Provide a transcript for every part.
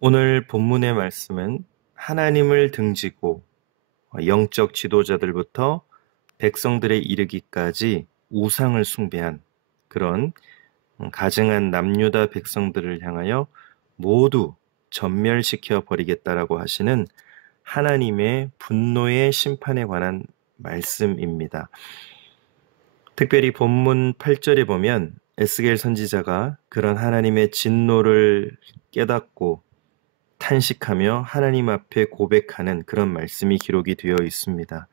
오늘 본문의 말씀은 하나님을 등지고 영적 지도자들부터 백성들에 이르기까지 우상을 숭배한 그런 가증한 남유다 백성들을 향하여 모두 전멸시켜 버리겠다라고 하시는 하나님의 분노의 심판에 관한 말씀입니다. 특별히 본문 8절에 보면 에스겔 선지자가 그런 하나님의 진노를 깨닫고 탄식하며 하나님 앞에 고백하는 그런 말씀이 기록이 되어 있습니다.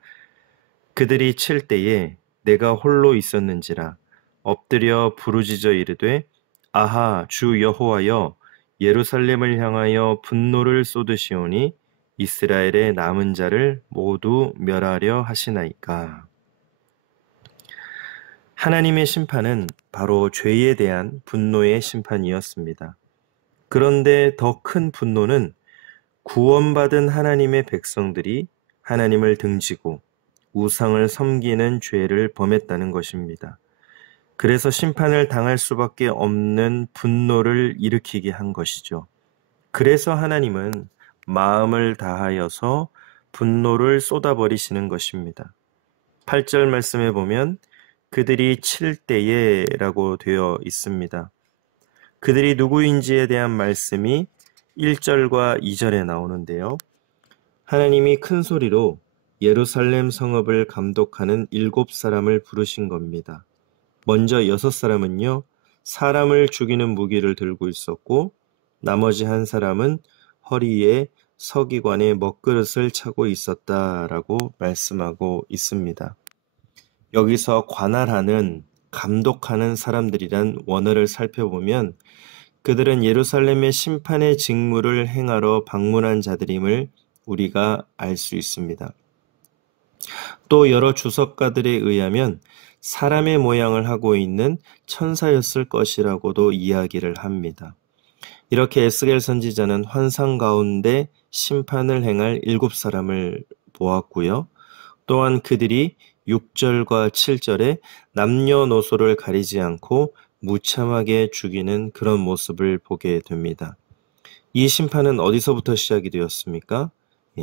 그들이 칠 때에 내가 홀로 있었는지라 엎드려 부르짖어 이르되 아하 주 여호와여 예루살렘을 향하여 분노를 쏟으시오니 이스라엘의 남은 자를 모두 멸하려 하시나이까. 하나님의 심판은 바로 죄에 대한 분노의 심판이었습니다. 그런데 더 큰 분노는 구원받은 하나님의 백성들이 하나님을 등지고 우상을 섬기는 죄를 범했다는 것입니다. 그래서 심판을 당할 수밖에 없는 분노를 일으키게 한 것이죠. 그래서 하나님은 마음을 다하여서 분노를 쏟아버리시는 것입니다. 8절 말씀에 보면 그들이 칠 때에 라고 되어 있습니다. 그들이 누구인지에 대한 말씀이 1절과 2절에 나오는데요. 하나님이 큰 소리로 예루살렘 성읍을 감독하는 7사람을 부르신 겁니다. 먼저 6사람은요, 사람을 죽이는 무기를 들고 있었고, 나머지 한 사람은 허리에 서기관의 먹그릇을 차고 있었다라고 말씀하고 있습니다. 여기서 관할하는, 감독하는 사람들이란 원어를 살펴보면 그들은 예루살렘의 심판의 직무를 행하러 방문한 자들임을 우리가 알 수 있습니다. 또 여러 주석가들에 의하면 사람의 모양을 하고 있는 천사였을 것이라고도 이야기를 합니다. 이렇게 에스겔 선지자는 환상 가운데 심판을 행할 7사람을 보았고요. 또한 그들이 6절과 7절에 남녀노소를 가리지 않고 무참하게 죽이는 그런 모습을 보게 됩니다. 이 심판은 어디서부터 시작이 되었습니까?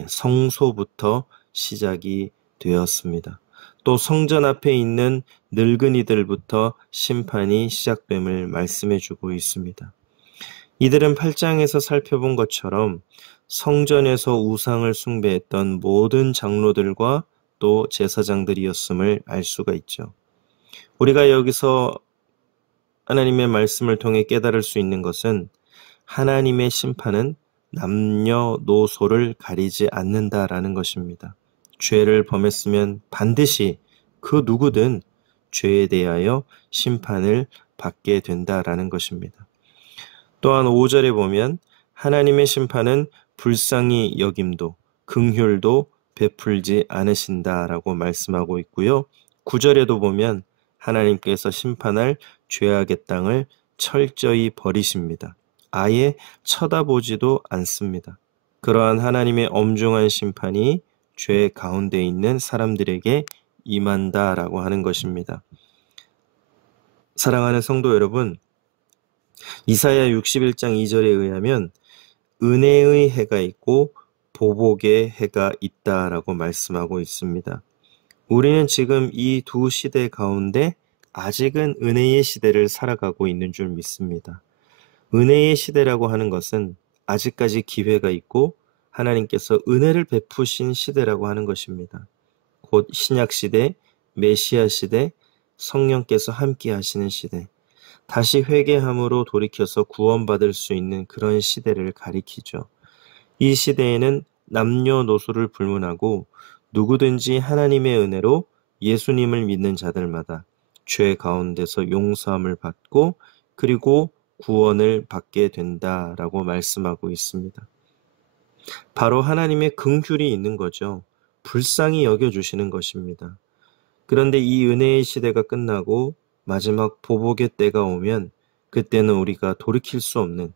성소부터 시작이 되었습니다. 또 성전 앞에 있는 늙은이들부터 심판이 시작됨을 말씀해주고 있습니다. 이들은 8장에서 살펴본 것처럼 성전에서 우상을 숭배했던 모든 장로들과 또 제사장들이었음을 알 수가 있죠. 우리가 여기서 하나님의 말씀을 통해 깨달을 수 있는 것은 하나님의 심판은 남녀노소를 가리지 않는다라는 것입니다. 죄를 범했으면 반드시 그 누구든 죄에 대하여 심판을 받게 된다라는 것입니다. 또한 5절에 보면 하나님의 심판은 불쌍히 여김도 긍휼도 베풀지 않으신다라고 말씀하고 있고요. 9절에도 보면 하나님께서 심판할 죄악의 땅을 철저히 버리십니다. 아예 쳐다보지도 않습니다. 그러한 하나님의 엄중한 심판이 죄 가운데 있는 사람들에게 임한다라고 하는 것입니다. 사랑하는 성도 여러분, 이사야 61장 2절에 의하면 은혜의 해가 있고 보복의 해가 있다라고 말씀하고 있습니다. 우리는 지금 이 두 시대 가운데 아직은 은혜의 시대를 살아가고 있는 줄 믿습니다. 은혜의 시대라고 하는 것은 아직까지 기회가 있고 하나님께서 은혜를 베푸신 시대라고 하는 것입니다. 곧 신약 시대, 메시아 시대, 성령께서 함께 하시는 시대, 다시 회개함으로 돌이켜서 구원받을 수 있는 그런 시대를 가리키죠. 이 시대에는 남녀노소를 불문하고 누구든지 하나님의 은혜로 예수님을 믿는 자들마다 죄 가운데서 용서함을 받고 그리고 구원을 받게 된다라고 말씀하고 있습니다. 바로 하나님의 긍휼이 있는 거죠. 불쌍히 여겨주시는 것입니다. 그런데 이 은혜의 시대가 끝나고 마지막 보복의 때가 오면 그때는 우리가 돌이킬 수 없는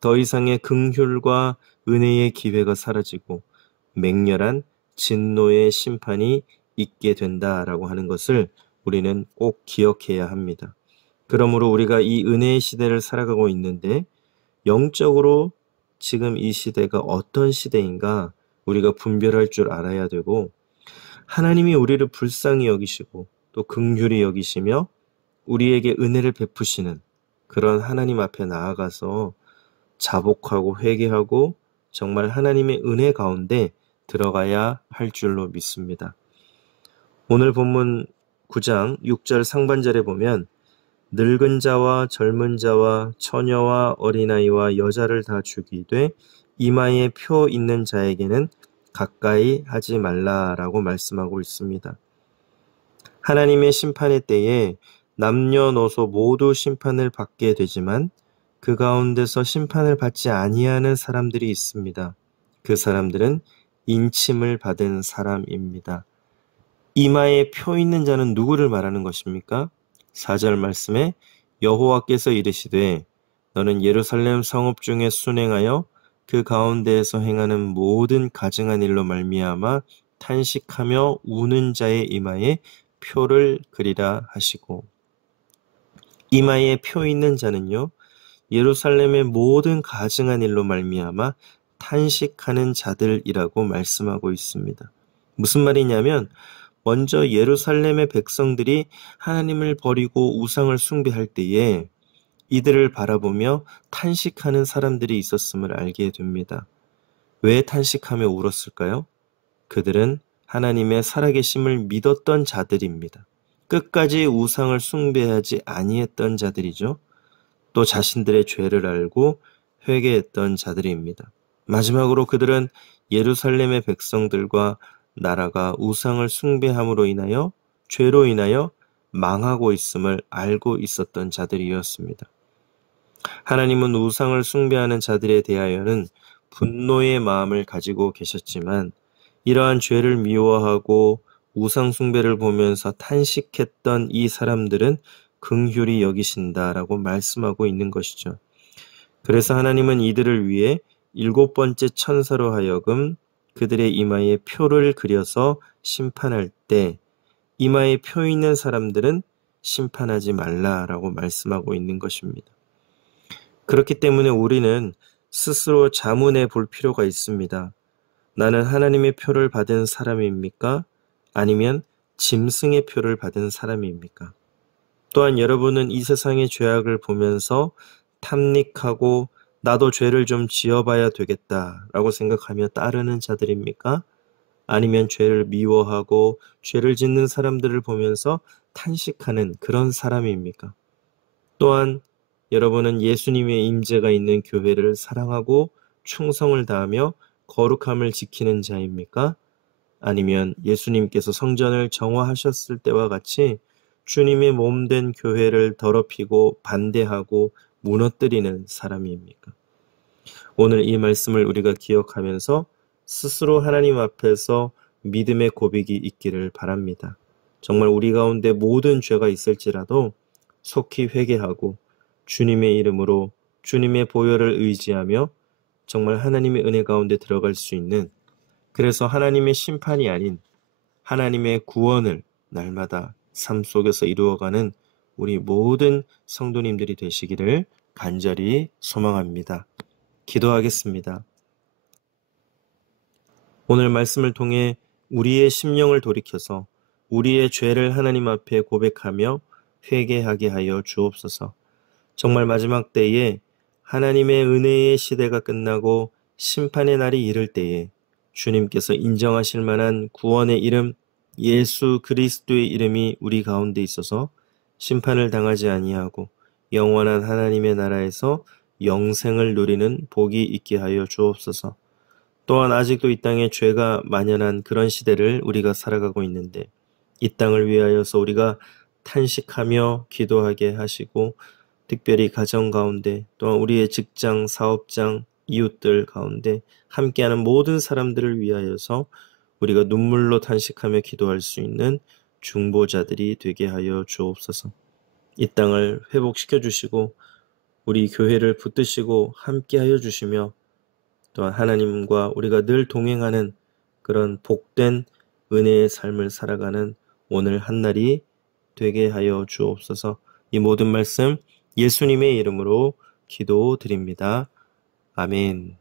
더 이상의 긍휼과 은혜의 기회가 사라지고 맹렬한 진노의 심판이 있게 된다라고 하는 것을 우리는 꼭 기억해야 합니다. 그러므로 우리가 이 은혜의 시대를 살아가고 있는데 영적으로 지금 이 시대가 어떤 시대인가 우리가 분별할 줄 알아야 되고, 하나님이 우리를 불쌍히 여기시고 또 긍휼히 여기시며 우리에게 은혜를 베푸시는 그런 하나님 앞에 나아가서 자복하고 회개하고 정말 하나님의 은혜 가운데 들어가야 할 줄로 믿습니다. 오늘 본문 9장 6절 상반절에 보면 늙은 자와 젊은 자와 처녀와 어린아이와 여자를 다 죽이되 이마에 표 있는 자에게는 가까이 하지 말라라고 말씀하고 있습니다. 하나님의 심판의 때에 남녀노소 모두 심판을 받게 되지만 그 가운데서 심판을 받지 아니하는 사람들이 있습니다. 그 사람들은 인침을 받은 사람입니다. 이마에 표 있는 자는 누구를 말하는 것입니까? 4절 말씀에 여호와께서 이르시되 너는 예루살렘 성읍 중에 순행하여 그 가운데에서 행하는 모든 가증한 일로 말미암아 탄식하며 우는 자의 이마에 표를 그리라 하시고, 이마에 표 있는 자는요, 예루살렘의 모든 가증한 일로 말미암아 탄식하는 자들이라고 말씀하고 있습니다. 무슨 말이냐면 먼저 예루살렘의 백성들이 하나님을 버리고 우상을 숭배할 때에 이들을 바라보며 탄식하는 사람들이 있었음을 알게 됩니다. 왜 탄식하며 울었을까요? 그들은 하나님의 살아계심을 믿었던 자들입니다. 끝까지 우상을 숭배하지 아니했던 자들이죠. 또 자신들의 죄를 알고 회개했던 자들입니다. 마지막으로 그들은 예루살렘의 백성들과 나라가 우상을 숭배함으로 인하여 죄로 인하여 망하고 있음을 알고 있었던 자들이었습니다. 하나님은 우상을 숭배하는 자들에 대하여는 분노의 마음을 가지고 계셨지만 이러한 죄를 미워하고 우상 숭배를 보면서 탄식했던 이 사람들은 긍휼히 여기신다라고 말씀하고 있는 것이죠. 그래서 하나님은 이들을 위해 7번째 천사로 하여금 그들의 이마에 표를 그려서 심판할 때 이마에 표 있는 사람들은 심판하지 말라라고 말씀하고 있는 것입니다. 그렇기 때문에 우리는 스스로 자문해 볼 필요가 있습니다. 나는 하나님의 표를 받은 사람입니까? 아니면 짐승의 표를 받은 사람입니까? 또한 여러분은 이 세상의 죄악을 보면서 탐닉하고 나도 죄를 좀 지어봐야 되겠다라고 생각하며 따르는 자들입니까? 아니면 죄를 미워하고 죄를 짓는 사람들을 보면서 탄식하는 그런 사람입니까? 또한 여러분은 예수님의 임재가 있는 교회를 사랑하고 충성을 다하며 거룩함을 지키는 자입니까? 아니면 예수님께서 성전을 정화하셨을 때와 같이 주님의 몸된 교회를 더럽히고 반대하고 무너뜨리는 사람입니까? 오늘 이 말씀을 우리가 기억하면서 스스로 하나님 앞에서 믿음의 고백이 있기를 바랍니다. 정말 우리 가운데 모든 죄가 있을지라도 속히 회개하고 주님의 이름으로 주님의 보혈을 의지하며 정말 하나님의 은혜 가운데 들어갈 수 있는, 그래서 하나님의 심판이 아닌 하나님의 구원을 날마다 삶 속에서 이루어가는 우리 모든 성도님들이 되시기를 간절히 소망합니다. 기도하겠습니다. 오늘 말씀을 통해 우리의 심령을 돌이켜서 우리의 죄를 하나님 앞에 고백하며 회개하게 하여 주옵소서. 정말 마지막 때에 하나님의 은혜의 시대가 끝나고 심판의 날이 이를 때에 주님께서 인정하실 만한 구원의 이름 예수 그리스도의 이름이 우리 가운데 있어서 심판을 당하지 아니하고 영원한 하나님의 나라에서 영생을 누리는 복이 있게 하여 주옵소서. 또한 아직도 이 땅에 죄가 만연한 그런 시대를 우리가 살아가고 있는데 이 땅을 위하여서 우리가 탄식하며 기도하게 하시고, 특별히 가정 가운데 또한 우리의 직장, 사업장, 이웃들 가운데 함께하는 모든 사람들을 위하여서 우리가 눈물로 탄식하며 기도할 수 있는 중보자들이 되게 하여 주옵소서. 이 땅을 회복시켜 주시고 우리 교회를 붙드시고 함께하여 주시며 또한 하나님과 우리가 늘 동행하는 그런 복된 은혜의 삶을 살아가는 오늘 한날이 되게 하여 주옵소서. 이 모든 말씀 예수님의 이름으로 기도드립니다. 아멘.